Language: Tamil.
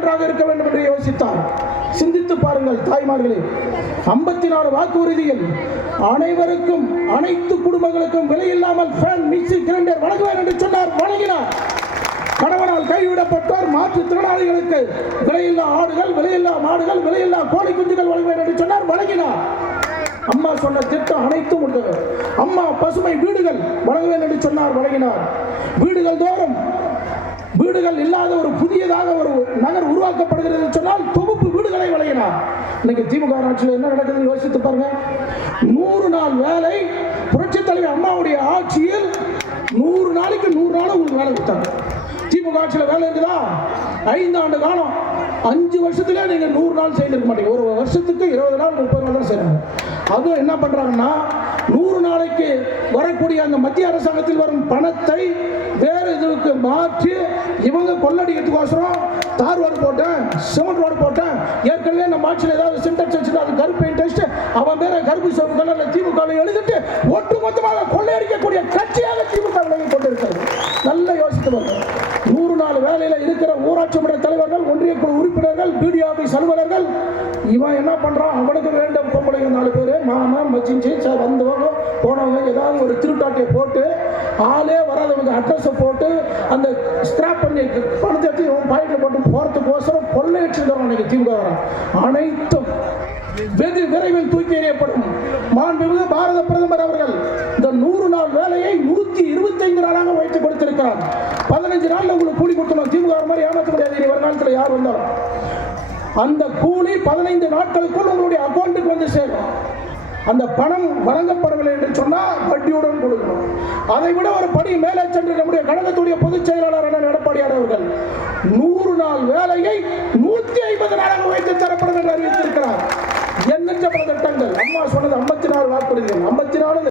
நன்றாக இருக்க வேண்டும் என்று யோசித்தார். சிந்தித்து பாருங்கள் தாய்மார்களே, 54 வாக்குறுதியில் அனைவருக்கும், அனைத்து குடும்பங்களுக்கும் விலையில்லாமல் ஃபேன், மிக்சி, கிரைண்டர் வழங்குவார் என்று சொன்னார், வழங்கினார். கணவனால் கைவிடப்பட்டோர், மாற்றுத்திறனாளிகளுக்கு விலையில்லா ஆடுகள், விலையில்லா மாடுகள், விலையில்லா கோழி குஞ்சுகள் வழங்குவார் என்று சொன்னார், வழங்கினார். அம்மா சொன்ன திட்டம் அனைத்தும் உள்ளது. அம்மா பசுமை வீடுகள் வழங்குவேன் என்று சொன்னார், வழங்கினார். வீடுகள் தோறும் வீடுகள் இல்லாத ஒரு புதியதாக ஒரு நகர் உருவாக்கப்படுகிறது சொன்னால் தொகுப்பு வீடுகளை வழங்கினார். இன்னைக்கு திமுக ஆட்சியில் என்ன நடக்குதுன்னு யோசித்து பாருங்க. 100 நாள் வேலை புரட்சி தலைவர் அம்மாவுடைய ஆட்சியில் 100 நாளைக்கு 100 நாள் உங்களுக்கு வேலை கொடுத்தாங்க. திமுக ஆட்சியில் வேலை இருக்குதா? 5 ஆண்டு காலம், 5 வருஷத்துல நீங்க 100 நாள் செய்திருக்க மாட்டீங்க. ஒரு வருஷத்துக்கு 20 நாள் 30 நாள் தான் செய்யறாங்க. அதுவும் என்ன பண்றாங்கன்னா 100 நாளைக்கு வரக்கூடிய அந்த மத்திய அரசாங்கத்தில் வரும் பணத்தை வேற இதுக்கு மாற்றி இவங்க கொள்ளடிக்கிறதுக்கோசரம் தார் ரோடு போட்டேன், சிமெண்ட் ரோடு போட்டேன், ஏற்கனவே நம்ம ஆட்சியில் ஏதாவது சின்டெக்ஸ் வச்சுட்டு அது கருப்பு பெயிண்ட் அடிச்சுட்டு அவன் பேர கருப்பு சிவப்பு கலர்ல திமுக எழுதிட்டு ஒட்டுமொத்தமாக கொள்ளையடிக்கக்கூடிய கட்சியாக திமுக விலகி கொண்டிருக்கிறது. நல்லா யோசித்து பாருங்க. 100 நாள் வேலையில இருக்கிற ஊராட்சி மன்ற தலைவர்கள், ஒன்றிய குழு உறுப்பினர்கள், பிடிஓ ஆபீஸ் அலுவலர்கள், இவன் என்ன பண்றான்? அவனுக்கு வேண்டும் பொம்பளைங்க 4 பேரு, மாமா மச்சிஞ்சி வந்தவங்க போனவங்க ஏதாவது ஒரு திருட்டாட்டியை போட்டு, ஆளே வராதவங்க அட்ரஸை போட்டு அந்த ஸ்கிராப் பண்ணி பணத்தை எடுத்து இவன் பாக்கெட்ல போட்டு போறதுக்கோசரம் கொள்ளையடிச்சு தரும் திமுக. அனைத்தும் வெகு விரைவில் தூக்கி எறியப்படும். மாண்புமிகு பாரத பிரதமர் அவர்கள் இந்த 100 நாள் வேலையை 125 நாளாக வைத்து கொடுத்திருக்கிறார். 15 நாள்ல உங்களுக்கு கூலி கொடுக்கணும். திமுக மாதிரி ஏமாற்ற முடியாது. வருங்காலத்தில் யார் வந்தாலும் அந்த கூலி 15 நாட்களுக்குள் உங்களுடைய அக்கௌண்ட்டுக்கு வந்து சேரும். அந்த பணம் வழங்கப்படவில்லை என்று சொன்னால் வட்டியுடன் கொடுக்கணும். அதை விட ஒரு படி மேலே சென்று நம்முடைய கழகத்துடைய பொதுச் செயலாளர் அண்ணன் எடப்பாடியார் அவர்கள் 100 நாள் வேலையை 150 நாளாக வைத்து தரப்படும் என்று அறிவித்திருக்கிறார். எண்ணற்ற பல திட்டங்கள். அம்மா சொன்னது 54 வாக்குறுதிகள், 54